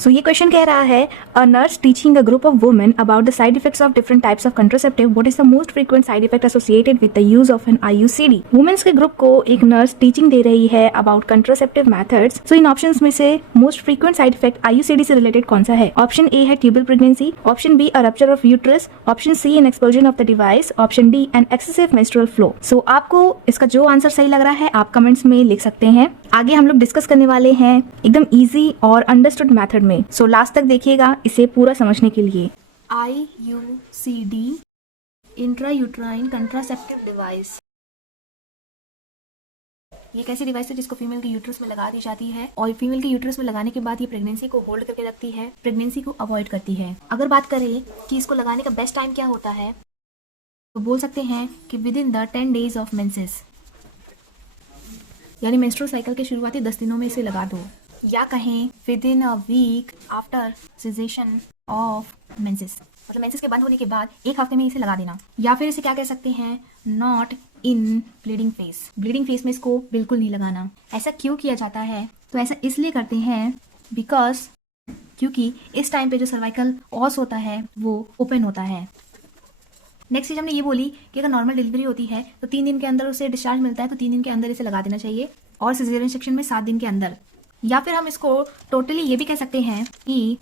सो ये क्वेश्चन कह रहा है a nurse teaching a group of women about the side effects of different types of contraceptive, what is the most frequent side effect associated with the use of an IUCD. Womens के group को एक nurse teaching दे रही है about contraceptive methods. So in options में से most frequent side effect IUCD से related कौन सा है? ऑप्शन ए है tubal pregnancy, option B a rupture of uterus, option C an explosion of the device, option D an excessive menstrual flow. So आपको इसका जो आंसर सही लग रहा है आप कमेंट्स में लिख सकते हैं। आगे हम लोग डिस्कस करने वाले हैं एकदम इजी और अंडरस्टूड मेथड में। सो लास्ट तक देखिएगा इसे पूरा समझने के लिए। आईयूसीडी, इंट्रायूट्राइन कंट्रासेप्टिव डिवाइस, ये एक ऐसी डिवाइस है जिसको फीमेल के यूट्रस में लगा दी जाती है और फीमेल के यूट्रस में लगाने के बाद ये प्रेगनेंसी को होल्ड करके रखती है, प्रेगनेंसी को अवॉइड करती है। अगर बात करें कि इसको लगाने का बेस्ट टाइम क्या होता है तो बोल सकते हैं कि with in the 10 days of menses, यानी मेंस्ट्रुअल साइकिल के शुरुआती 10 दिनों में इसे लगा दो, या कहें within a week after cessation of menses, मतलब मेंसेस के बंद होने के बाद एक हफ्ते में इसे लगा देना। या फिर इसे क्या कह सकते हैं, not in bleeding face, bleeding face में इसको बिल्कुल नहीं लगाना। ऐसा क्यों किया जाता है? तो ऐसा इसलिए करते हैं बिकॉज क्योंकि इस टाइम पे जो सर्वाइकल ऑस होता है वो ओपन होता है। नेक्स्ट चीज हमने ये बोली कि अगर नॉर्मल डिलीवरी होती है तो 3 दिन के अंदर उसे डिस्चार्ज मिलता है तो 3 दिन के अंदर इसे लगा देना चाहिए, और सिजेरियन सेक्शन में 7 दिन के अंदर। या फिर हम इसको टोटली ये भी कह सकते हैं कि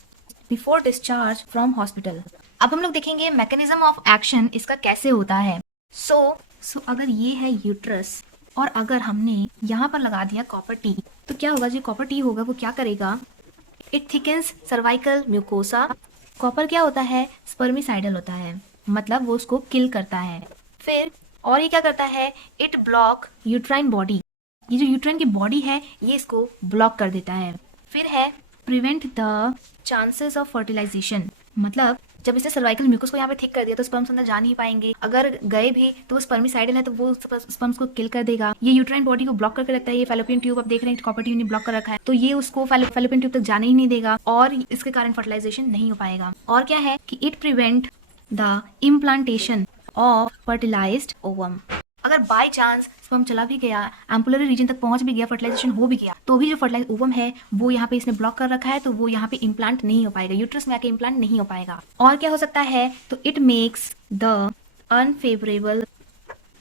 बिफोर डिस्चार्ज फ्रॉम हॉस्पिटल। अब हम लोग देखेंगे मैकेनिज्म ऑफ एक्शन इसका कैसे होता है। सो अगर ये है यूट्रस और अगर हमने यहाँ पर लगा दिया कॉपर टी, तो क्या होगा? जो कॉपर टी होगा वो क्या करेगा? It thickens cervical mucosa. Copper क्या होता है? स्पर्मिसाइडल होता है, मतलब वो उसको किल करता है। फिर और ये क्या करता है? इट ब्लॉक यूट्राइन बॉडी, ये जो यूट्राइन की बॉडी है ये इसको ब्लॉक कर देता है। फिर है prevent the chances of fertilisation, मतलब जब इसने सर्वाइकल म्यूकस को यहाँ पे थिक कर दिया तो स्पर्म्स अंदर जा नहीं पाएंगे, अगर गए भी तो वो स्पर्मिसाइडल है तो वो स्पर्म्स को किल कर देगा। ये यूट्राइन बॉडी को ब्लॉक करके रखता है। ये फैलोपियन ट्यूब आप देख रहे हैं कॉपर ट्यूब ने ब्लॉक कर रखा है, तो ये उसको फैलोपियन ट्यूब तक जाने ही नहीं देगा और इसके कारण फर्टिलाइजेशन नहीं हो पाएगा। और क्या है कि it prevent the implantation of fertilised ovum. अगर बाय चांस स्पर्म चला भी गया, एम्पुलरी रीजन तक पहुंच भी गया, फर्टिलाइजेशन हो भी गया, तो भी जो फर्टिलाइज ओवम है वो यहाँ पे इसने ब्लॉक कर रखा है तो वो यहाँ पे इम्प्लांट नहीं हो पाएगा, यूट्रस में आके इम्प्लांट नहीं हो पाएगा। और क्या हो सकता है? तो it makes the unfavourable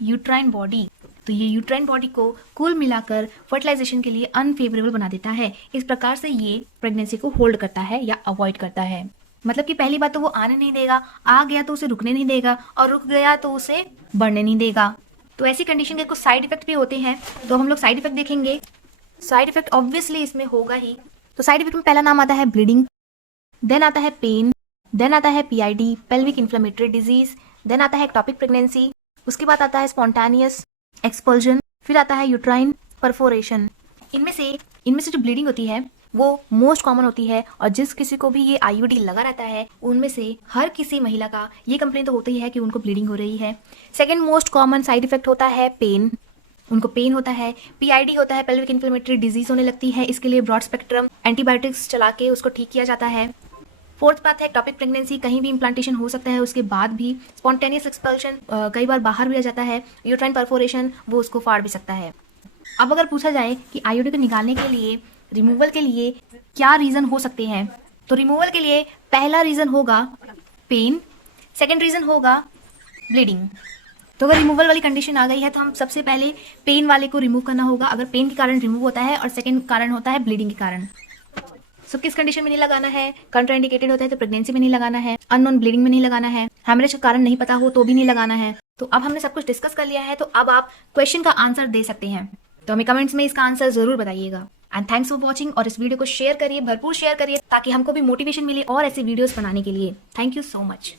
uterine body, तो ये यूट्राइन बॉडी को कुल मिलाकर फर्टिलाइजेशन के लिए अनफेवरेबल बना देता है। इस प्रकार से ये प्रेगनेंसी को होल्ड करता है या अवॉइड करता है। मतलब कि पहली बात तो वो आने नहीं देगा, आ गया तो उसे रुकने नहीं देगा, और रुक गया तो उसे बढ़ने नहीं देगा। तो ऐसी कंडीशन के कुछ साइड इफेक्ट भी होते हैं, तो हम लोग साइड इफेक्ट देखेंगे। साइड इफेक्ट ऑब्वियसली इसमें होगा ही। तो साइड इफेक्ट में पहला नाम आता है ब्लीडिंग, देन आता है पेन, देन आता है PID, pelvic inflammatory disease, then आता है एक्टोपिक प्रेगनेंसी, उसके बाद आता है स्पॉन्टानियस एक्सपल्जन, फिर आता है यूट्राइन परफोरेशन। इनमें से जो ब्लीडिंग होती है वो मोस्ट कॉमन होती है, और जिस किसी को भी ये आईयूडी लगा रहता है उनमें से हर किसी महिला का ये कंप्लेन तो होता ही है कि उनको ब्लीडिंग हो रही है। Second most common side effect होता है पेन, उनको पेन होता है। पीआईडी होता है, पेल्विक इन्फ्लेमेटरी डिजीज होने लगती है, इसके लिए ब्रॉड स्पेक्ट्रम एंटीबायोटिक्स चला के उसको ठीक किया जाता है। फोर्थ बात है टॉपिक प्रेगनेंसी, कहीं भी इम्प्लांटेशन हो सकता है उसके बाद भी। स्पॉन्टेनियस एक्सपल्शन, कई बार बाहर भी आ जाता है। यूट्राइन परफोरेशन, वो उसको फाड़ भी सकता है। अब अगर पूछा जाए कि आईयूडी को निकालने के लिए, रिमूवल के लिए क्या रीजन हो सकते हैं, तो रिमूवल के लिए पहला रीजन होगा पेन, सेकंड रीजन होगा ब्लीडिंग। तो अगर रिमूवल वाली कंडीशन आ गई है तो हम सबसे पहले पेन वाले को रिमूव करना होगा, अगर पेन के कारण रिमूव होता है, और सेकंड कारण होता है ब्लीडिंग के कारण। सो किस कंडीशन में नहीं लगाना है? कंट्राइंडिकेटेड होता है तो प्रेगनेंसी में नहीं लगाना है, अननोन ब्लीडिंग में नहीं लगाना है, हैमरेज का कारण नहीं पता हो तो भी नहीं लगाना है। तो अब हमने सब कुछ डिस्कस कर लिया है, तो अब आप क्वेश्चन का आंसर दे सकते हैं। तो हमें कमेंट्स में इसका आंसर जरूर बताइएगा। एंड थैंक्स फॉर वॉचिंग, और इस वीडियो को शेयर करिए, भरपूर शेयर करिए, ताकि हमको भी मोटिवेशन मिले और ऐसे वीडियोस बनाने के लिए। Thank you so much.